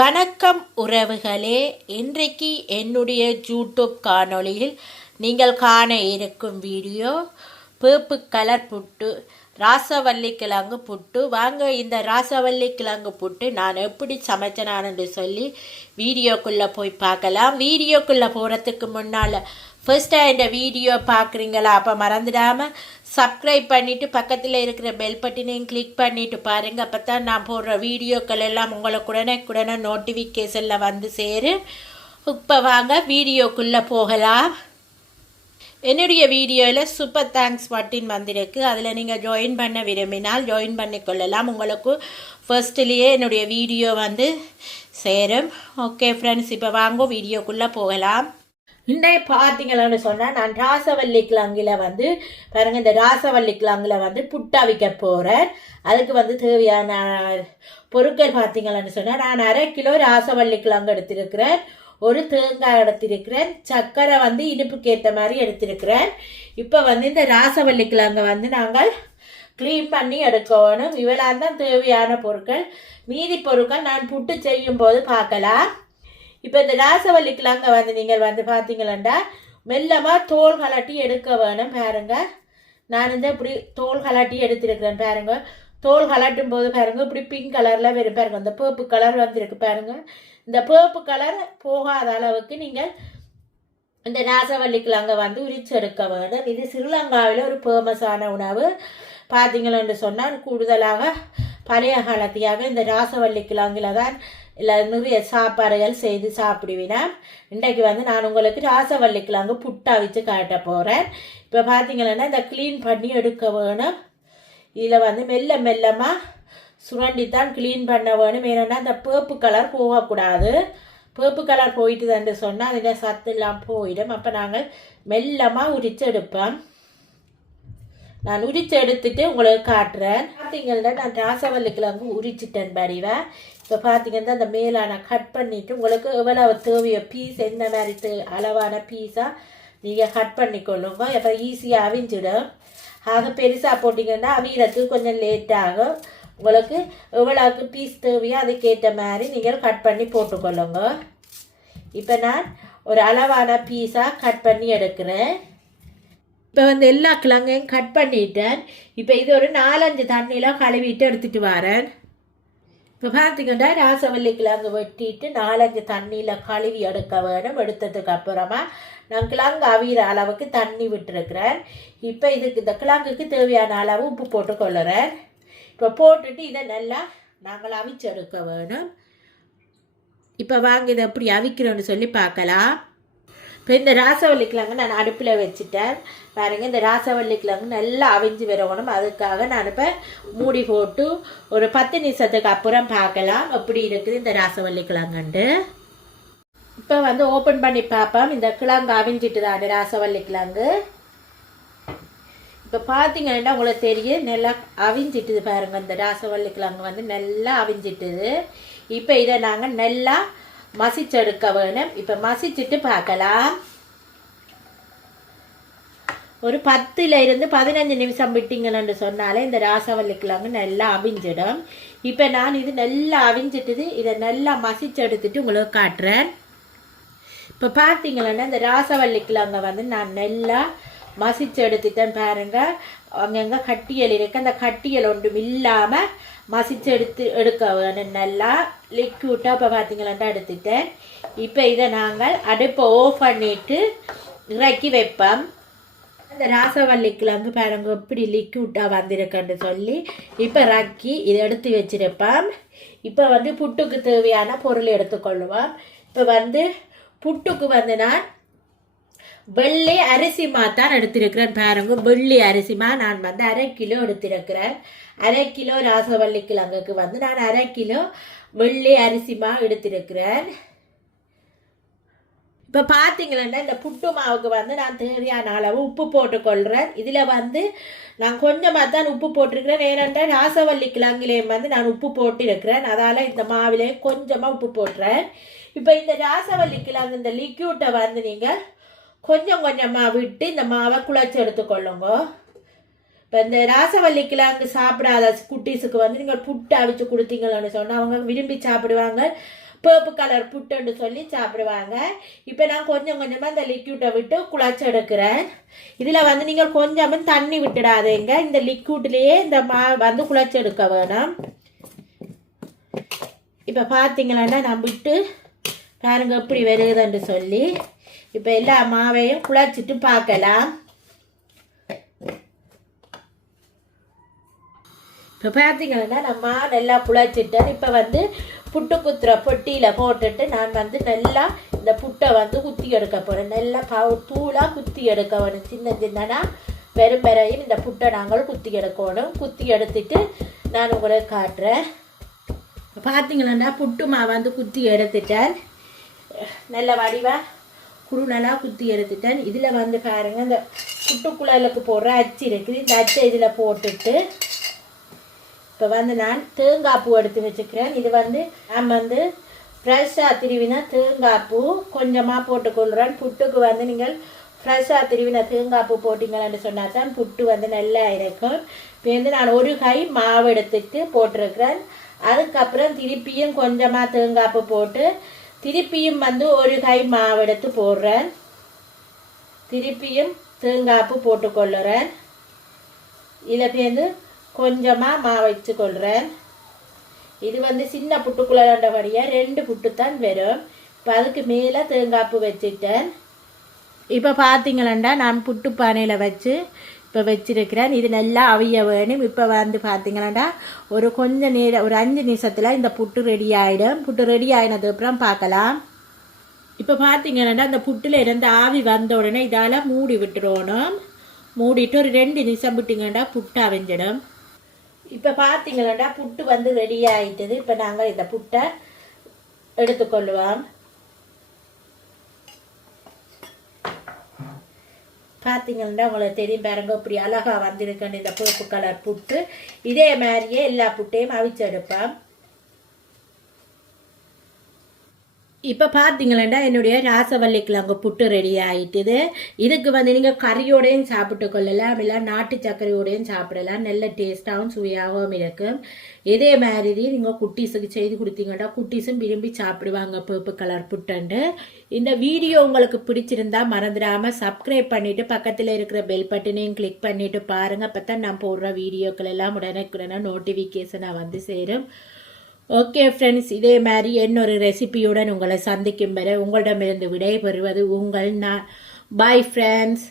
வணக்கம் உறவுகளே. இன்றைக்கு என்னுடைய யூடியூப் காணொளியில் நீங்கள் காண இருக்கும் வீடியோ பேப்பு கலர் புட்டு ராசவல்லி கிழங்கு புட்டு. வாங்க இந்த ராசவல்லி கிழங்கு புட்டு நான் எப்படி சமைச்சனான்னு சொல்லி வீடியோக்குள்ளே போய் பார்க்கலாம். வீடியோக்குள்ளே போகிறதுக்கு முன்னால் ஃபர்ஸ்ட்டாக இந்த வீடியோ பார்க்குறீங்களா? அப்போ மறந்துடாமல் சப்ஸ்கிரைப் பண்ணிவிட்டு பக்கத்தில் இருக்கிற பெல் பட்டினையும் கிளிக் பண்ணிவிட்டு பாருங்கள் அப்போ தான் நான் போடுற வீடியோக்கள் எல்லாம் உங்களுக்கு உடனே நோட்டிஃபிகேஷனில் வந்து சேரும். இப்போ வாங்க வீடியோக்குள்ளே போகலாம். என்னுடைய வீடியோவில் சூப்பர் தேங்க்ஸ் பட்டின் வந்திருக்கு. அதில் நீங்கள் ஜாயின் பண்ண விரும்பினால் ஜாயின் பண்ணிக்கொள்ளலாம் உங்களுக்கு ஃபர்ஸ்ட்லேயே என்னுடைய வீடியோ வந்து சேரும். ஓகே ஃப்ரெண்ட்ஸ் இப்போ வாங்க வீடியோக்குள்ளே போகலாம். இன்றைய பார்த்தீங்களான்னு சொன்னால் நான் ராசவல்லி கிழங்குல வந்து பாருங்கள் இந்த ராசவல்லி கிழங்கில் வந்து புட்டா வைக்க போகிறேன் அதுக்கு வந்து தேவையான பொருட்கள் பார்த்தீங்களான்னு சொன்னால் நான் அரை கிலோ ராசவல்லி கிழங்கு எடுத்திருக்கிறேன். ஒரு தேங்காய் எடுத்திருக்கிறேன். சர்க்கரை வந்து இனிப்புக்கு ஏற்ற மாதிரி எடுத்திருக்கிறேன். இப்போ வந்து இந்த ராசவல்லி கிழங்கை வந்து நாங்கள் க்ளீன் பண்ணி எடுக்கணும். இவெல்லாம் தான் தேவையான பொருட்கள். மீதி பொருட்கள் நான் புட்டு செய்யும் போது பார்க்கலாம். இப்போ இந்த ராசவல்லி அங்கே வந்து நீங்கள் வந்து பார்த்தீங்களா மெல்லமாக தோல் கலட்டி எடுக்க வேணும் பாருங்க. நான் வந்து இப்படி தோல் கலாட்டி எடுத்திருக்கிறேன் பாருங்க. தோல் கலட்டும் போது பாருங்க இப்படி பிங்க் கலரில் வரும் பாருங்க. இந்த பேப்பு கலர் வந்திருக்கு பாருங்க. இந்த பேப்பு கலர் போகாத அளவுக்கு நீங்கள் இந்த ராசவல்லி கிழங்க வந்து உரிச்சு எடுக்க வேண்டும் இது ஸ்ரீலங்காவில் ஒரு ஃபேமஸான உணவு. பார்த்தீங்களென்று சொன்னால் கூடுதலாக பழைய காலத்தியாக இந்த ராசவல்லி கிழங்கில் தான் இல்லை நிறைய சாப்பாடுகள் செய்து சாப்பிடுவினா இன்றைக்கு வந்து நான் உங்களுக்கு ராசவள்ளிக்கிழங்கு புட்டா வச்சு காட்ட போகிறேன் இப்போ பார்த்தீங்கன்னா இந்த க்ளீன் பண்ணி எடுக்க வேணும். இதில் வந்து மெல்ல மெல்லமாக சுரண்டி தான் க்ளீன் பண்ண வேணும். ஏன்னா இந்த பேப்பு கலர் போகக்கூடாது. பேப்பு கலர் போயிட்டு தான் சொன்னால் அதில் சத்து எல்லாம் போயிடும். அப்போ நாங்கள் மெல்லமாக உரித்து எடுப்போம் நான் உரித்து எடுத்துட்டு உங்களுக்கு காட்டுறேன். பார்த்தீங்கன்னா நான் ராசவல்லி கிழங்கு உரிச்சிட்டேன் படிவேன் இப்போ பார்த்தீங்கன்னா அந்த மேலே நான் கட் பண்ணிவிட்டு உங்களுக்கு எவ்வளவு தேவையோ பீஸ் எந்த மாதிரி தே அளவான பீஸாக நீங்கள் கட் பண்ணிக்கொள்ளுங்க. இப்போ ஈஸியாக அவிஞ்சிடும். ஆக பெருசாக போட்டிங்கன்னா அவியறதுக்கு கொஞ்சம் லேட்டாகும் உங்களுக்கு எவ்வளோக்கு பீஸ் தேவையோ அதுக்கேற்ற மாதிரி நீங்கள் கட் பண்ணி போட்டுக்கொள்ளுங்க. இப்போ நான் ஒரு அளவான பீஸாக கட் பண்ணி எடுக்கிறேன். இப்போ வந்து எல்லா கிழங்கையும் கட் பண்ணிட்டேன். இப்போ இது ஒரு நாலஞ்சு தண்ணியில் கழுவிட்டு எடுத்துகிட்டு வரேன். இப்போ பார்த்தீங்கன்னா ராசவல்லி கிழங்கு வெட்டிட்டு நாலஞ்சு தண்ணியில் கழுவி எடுக்க வேணும். எடுத்ததுக்கு அப்புறமா நான் கிழங்கு அவிகிற அளவுக்கு தண்ணி விட்டுருக்கிறேன். இப்போ இதுக்கு இந்த கிழங்குக்கு தேவையான அளவு உப்பு போட்டு கொள்ளுறேன். இப்போ போட்டுட்டு இதை நல்லா நாங்கள் அவிச்சு எடுக்க வேணும். இப்போ வாங்க இதை எப்படி அவிக்கிறோன்னு சொல்லி பார்க்கலாம். இப்போ இந்த ராசவல்லி கிழங்கு நான் அடுப்பில் வச்சுட்டேன். பாருங்கள் இந்த ராசவல்லி கிழங்கு நல்லா அவிஞ்சு வரணும். அதுக்காக நான் இப்போ மூடி போட்டு ஒரு பத்து நிமிஷத்துக்கு அப்புறம் பார்க்கலாம். எப்படி இருக்குது இந்த ராசவல்லி கிழங்குண்டு இப்போ வந்து ஓப்பன் பண்ணி பார்ப்போம். இந்த கிழங்கு அவிஞ்சிட்டு தான் ராசவல்லி கிழங்கு இப்போ பார்த்தீங்கன்னா உங்களுக்கு தெரியும் நல்லா அவிஞ்சிட்டுது பாருங்கள் இந்த ராசவல்லி கிழங்கு வந்து நல்லா அவிஞ்சிட்டுது. இப்போ இதை நாங்கள் நல்லா மசிச்செடுக்க வேணும் இப்போ மசிச்சுட்டு பார்க்கலாம். ஒரு பத்துல இருந்து பதினஞ்சு நிமிஷம் விட்டீங்கன்னு சொன்னாலே இந்த ராசவல்லி கிழங்கு நல்லா அவிஞ்சிடும். இப்போ நான் இது நல்லா அவிஞ்சிட்டுது இதை நல்லா மசிச்செடுத்துட்டு உங்களுக்கு காட்டுறேன். இப்போ பார்த்தீங்கன்னா இந்த ராசவல்லி கிழங்கை வந்து நான் நல்லா மசிச்சு எடுத்துட்டேன் பாருங்க. அங்கங்கே கட்டியல் இருக்கு. அந்த கட்டியல் ஒன்றும் இல்லாமல் மசிச்சு எடுத்து எடுக்க வேணும் நல்லா லிக்யூட்டாக இப்போ பார்த்தீங்களாண்டா எடுத்துட்டேன். இப்போ இதை நாங்கள் அடுப்பை ஓஃப் பண்ணிட்டு இறக்கி வைப்போம். அந்த ராசவல்லி கிழங்கு பாருங்க எப்படி லிக்யூட்டாக வந்திருக்குன்னு சொல்லி இப்போ ரக்கி இதை எடுத்து வச்சிருப்போம். இப்போ வந்து புட்டுக்கு தேவையான பொருள் எடுத்துக்கொள்ளுவோம். இப்போ வந்து புட்டுக்கு வந்து நான் வெள்ளை அரிசிமா தான் எடுத்திருக்கிறேன் பாருங்க. வெள்ளி அரிசிமா நான் வந்து அரை கிலோ எடுத்திருக்கிறேன். அரை கிலோ ராசவள்ளி கிழங்குக்கு வந்து நான் அரை கிலோ வெள்ளி அரிசிமா எடுத்திருக்கிறேன். இப்போ பார்த்தீங்கன்னா இந்த புட்டு மாவுக்கு வந்து நான் தேவையான அளவு உப்பு போட்டுக்கொள்கிறேன் இதில் வந்து நான் கொஞ்சமாக தான் உப்பு போட்டிருக்கிறேன். ஏனென்றால் ராசவல்லி கிழங்குலேயும் வந்து நான் உப்பு போட்டிருக்கிறேன். அதால் இந்த மாவிலே கொஞ்சமாக உப்பு போட்டுறேன். இப்போ இந்த ராசவல்லி கிழங்கு இந்த லிக்யூட்டை வந்து நீங்கள் கொஞ்சம் கொஞ்சமாக விட்டு இந்த மாவை குழச்சி எடுத்துக்கொள்ளுங்க. இப்போ இந்த ராசவல்லி கிழங்கு சாப்பிடாத குட்டீஸுக்கு வந்து நீங்கள் புட்டு அவிச்சு கொடுத்தீங்கன்னு சொன்னால் அவங்க விரும்பி சாப்பிடுவாங்க. பேப்பு கலர் புட்டுன்னு சொல்லி சாப்பிடுவாங்க. இப்போ நான் கொஞ்சம் கொஞ்சமாக இந்த லிக்யூட்டை விட்டு குழச்சி எடுக்கிறேன். இதில் வந்து நீங்கள் கொஞ்சமும் தண்ணி விட்டுடாதீங்க. இந்த லிக்யூட்லேயே இந்த மா வந்து குழச்சி எடுக்க வேணும். இப்போ பார்த்தீங்களன்னா நான் விட்டு பாருங்க எப்படி வருதுன்னு சொல்லி. இப்போ எல்லா மாவையும் குழச்சிட்டு பார்க்கலாம். இப்போ பார்த்தீங்கன்னா நம்ம நல்லா குழச்சிட்டேன் இப்போ வந்து புட்டு குத்துற பொட்டியில் போட்டுட்டு நான் வந்து நல்லா இந்த புட்டை வந்து குத்தி எடுக்க போகிறேன் நல்லா பவு தூளாக குத்தி எடுக்க வேணும். சின்ன சின்னனா வெறும் வெறையும் இந்த புட்டை நாங்கள் குத்தி எடுக்கணும். குத்தி எடுத்துட்டு நான் உங்களுக்கு காட்டுறேன். பார்த்தீங்கன்னா புட்டு மா வந்து குத்தி எடுத்துட்டேன். நல்ல வடிவாக குறுநலாக குத்தி எடுத்துட்டேன். இதில் வந்து பாருங்க இந்த குட்டுக்குழலுக்கு போடுற அச்சு இருக்குது. இந்த அச்சை இதில் போட்டுட்டு இப்போ வந்து நான் தேங்காய் பூ எடுத்து வச்சுக்கிறேன். இது வந்து நான் வந்து ஃப்ரெஷ்ஷாக திருவினா தேங்காய் பூ கொஞ்சமாக போட்டுக்கொள்கிறேன் புட்டுக்கு வந்து நீங்கள் ஃப்ரெஷ்ஷாக திருவின தேங்காய் பூ போட்டிங்கன்னு சொன்னால் தான் புட்டு வந்து நல்லா இருக்கும். இப்போ வந்து நான் ஒரு கை மாவு எடுத்துட்டு போட்டிருக்கிறேன். அதுக்கப்புறம் திருப்பியும் கொஞ்சமாக தேங்காய் பூ போட்டு திருப்பியும் வந்து ஒரு கை மாவு எடுத்து போடுறேன். திருப்பியும் தேங்காப்பு போட்டுக்கொள்ளுறேன் இதில் சேர்ந்து கொஞ்சமாக மாவு வச்சு கொள்கிறேன் இது வந்து சின்ன புட்டுக்குள்ளபடியாக ரெண்டு புட்டு தான் வரும். இப்போ அதுக்கு மேலே தேங்காய்ப்பு வச்சுட்டேன். இப்போ பார்த்தீங்களண்டா நான் புட்டு பானையில் வச்சு இப்போ வச்சிருக்கிறேன். இது நல்லா அவிய வேணும் இப்போ வந்து பார்த்தீங்களா ஒரு கொஞ்சம் நேரம் ஒரு அஞ்சு நிமிஷத்தில் இந்த புட்டு ரெடி ஆகிடும் புட்டு ரெடி ஆகினதுக்கப்புறம் பார்க்கலாம் இப்போ பார்த்தீங்கன்னா இந்த புட்டில் இருந்து ஆவி வந்த உடனே இதால் மூடி விட்டுறணும். மூடிட்டு ஒரு ரெண்டு நிமிஷம் விட்டுங்கண்டா புட்டு அவிஞ்சிடும். இப்போ பார்த்தீங்களா புட்டு வந்து ரெடி ஆகிட்டது இப்போ நாங்கள் இந்த புட்டை எடுத்துக்கொள்வோம் பார்த்தீங்கன்னா உங்களுக்கு தெரியும் பாருங்க இப்படி அழகாக வந்திருக்கேன் இந்த பருப்பு கலர் புட்டு. இதே மாதிரியே எல்லா புட்டையும் அவிச்செடுப்பேன் இப்போ பார்த்தீங்களேண்டா என்னுடைய ராசவல்லி கிழங்கு புட்டு ரெடி ஆகிட்டுது இதுக்கு வந்து நீங்கள் கறியோடையும் சாப்பிட்டு கொள்ளலாம் இல்லை நாட்டு சர்க்கரையோடையும் சாப்பிடலாம். நல்ல டேஸ்ட்டாகவும் சுவையாகவும் இருக்கும். இதே மாதிரி நீங்கள் குட்டீஸுக்கு செய்து கொடுத்தீங்கன்னா குட்டீஸும் விரும்பி சாப்பிடுவாங்க பருப்பு கலர் புட்டுண்டு. இந்த வீடியோ உங்களுக்கு பிடிச்சிருந்தா மறந்துடாமல் சப்ஸ்கிரைப் பண்ணிவிட்டு பக்கத்தில் இருக்கிற பெல் பட்டனையும் கிளிக் பண்ணிவிட்டு பாருங்கள் அப்போ தான் நான் போடுற வீடியோக்கள் எல்லாம் உடனுக்குடனே நோட்டிஃபிகேஷனாக வந்து சேரும். ஓகே ஃப்ரெண்ட்ஸ் இதே மாதிரி இன்னொரு ரெசிபியுடன் உங்களை சந்திக்கும் வரை உங்களிடமிருந்து விடைபெறுவது உங்கள் நான் பாய் ஃப்ரெண்ட்ஸ்